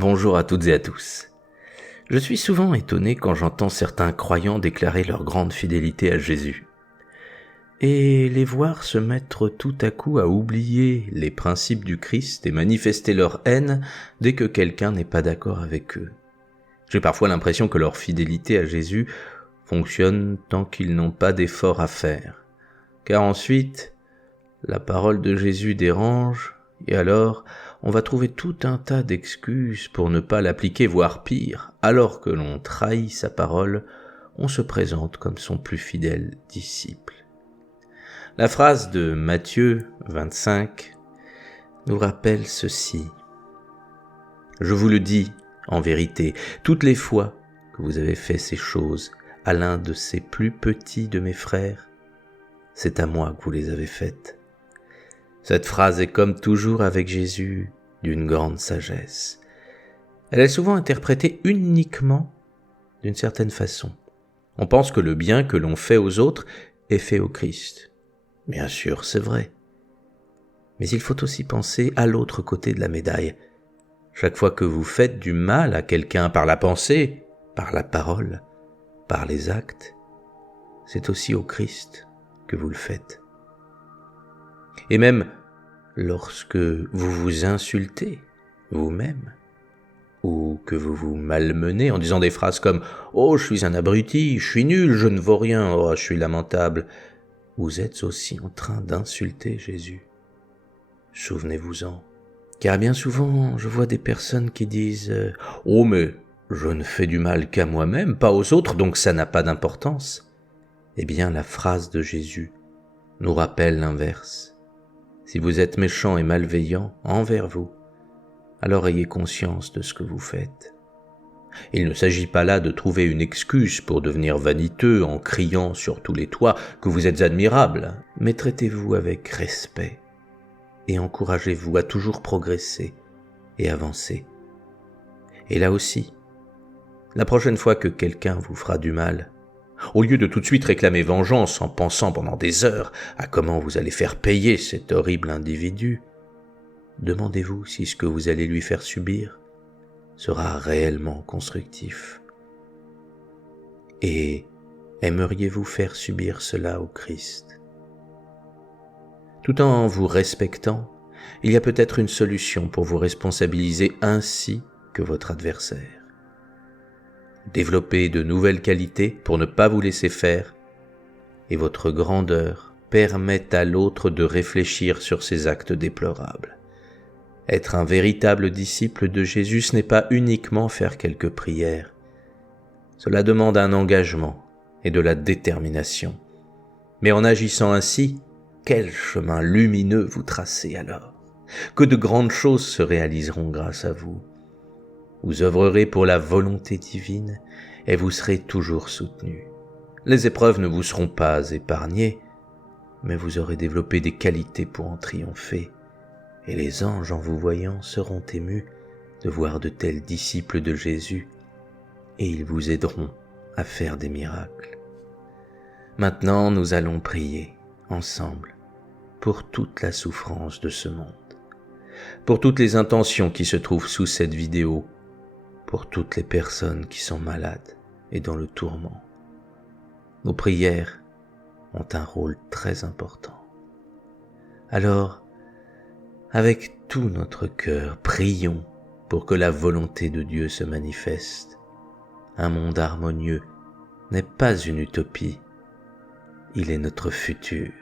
Bonjour à toutes et à tous. Je suis souvent étonné quand j'entends certains croyants déclarer leur grande fidélité à Jésus. Et les voir se mettre tout à coup à oublier les principes du Christ et manifester leur haine dès que quelqu'un n'est pas d'accord avec eux. J'ai parfois l'impression que leur fidélité à Jésus fonctionne tant qu'ils n'ont pas d'effort à faire. Car ensuite, la parole de Jésus dérange, et alors on va trouver tout un tas d'excuses pour ne pas l'appliquer, voire pire. Alors que l'on trahit sa parole, on se présente comme son plus fidèle disciple. La phrase de Matthieu 25 nous rappelle ceci. Je vous le dis, en vérité, toutes les fois que vous avez fait ces choses à l'un de ces plus petits de mes frères, c'est à moi que vous les avez faites. Cette phrase est comme toujours avec Jésus d'une grande sagesse. Elle est souvent interprétée uniquement d'une certaine façon. On pense que le bien que l'on fait aux autres est fait au Christ. Bien sûr, c'est vrai. Mais il faut aussi penser à l'autre côté de la médaille. Chaque fois que vous faites du mal à quelqu'un par la pensée, par la parole, par les actes, c'est aussi au Christ que vous le faites. Et même lorsque vous vous insultez vous-même, ou que vous vous malmenez en disant des phrases comme « Oh, je suis un abruti, je suis nul, je ne vaux rien, oh, je suis lamentable », vous êtes aussi en train d'insulter Jésus. Souvenez-vous-en. Car bien souvent, je vois des personnes qui disent « Oh, mais je ne fais du mal qu'à moi-même, pas aux autres, donc ça n'a pas d'importance. » Eh bien, la phrase de Jésus nous rappelle l'inverse. Si vous êtes méchant et malveillant envers vous, alors ayez conscience de ce que vous faites. Il ne s'agit pas là de trouver une excuse pour devenir vaniteux en criant sur tous les toits que vous êtes admirable, mais traitez-vous avec respect et encouragez-vous à toujours progresser et avancer. Et là aussi, la prochaine fois que quelqu'un vous fera du mal, au lieu de tout de suite réclamer vengeance en pensant pendant des heures à comment vous allez faire payer cet horrible individu, demandez-vous si ce que vous allez lui faire subir sera réellement constructif. Et aimeriez-vous faire subir cela au Christ? Tout en vous respectant, il y a peut-être une solution pour vous responsabiliser ainsi que votre adversaire. Développez de nouvelles qualités pour ne pas vous laisser faire, et votre grandeur permet à l'autre de réfléchir sur ses actes déplorables. Être un véritable disciple de Jésus, ce n'est pas uniquement faire quelques prières. Cela demande un engagement et de la détermination. Mais en agissant ainsi, quel chemin lumineux vous tracez alors! Que de grandes choses se réaliseront grâce à vous. Vous œuvrerez pour la volonté divine et vous serez toujours soutenu. Les épreuves ne vous seront pas épargnées, mais vous aurez développé des qualités pour en triompher. Et les anges, en vous voyant, seront émus de voir de tels disciples de Jésus, et ils vous aideront à faire des miracles. Maintenant, nous allons prier ensemble pour toute la souffrance de ce monde, pour toutes les intentions qui se trouvent sous cette vidéo, pour toutes les personnes qui sont malades et dans le tourment. Nos prières ont un rôle très important. Alors, avec tout notre cœur, prions pour que la volonté de Dieu se manifeste. Un monde harmonieux n'est pas une utopie, il est notre futur.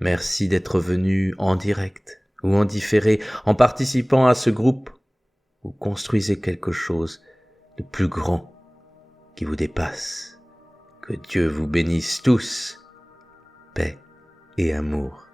Merci d'être venu en direct ou en différé, en participant à ce groupe. Vous construisez quelque chose de plus grand qui vous dépasse. Que Dieu vous bénisse tous. Paix et amour.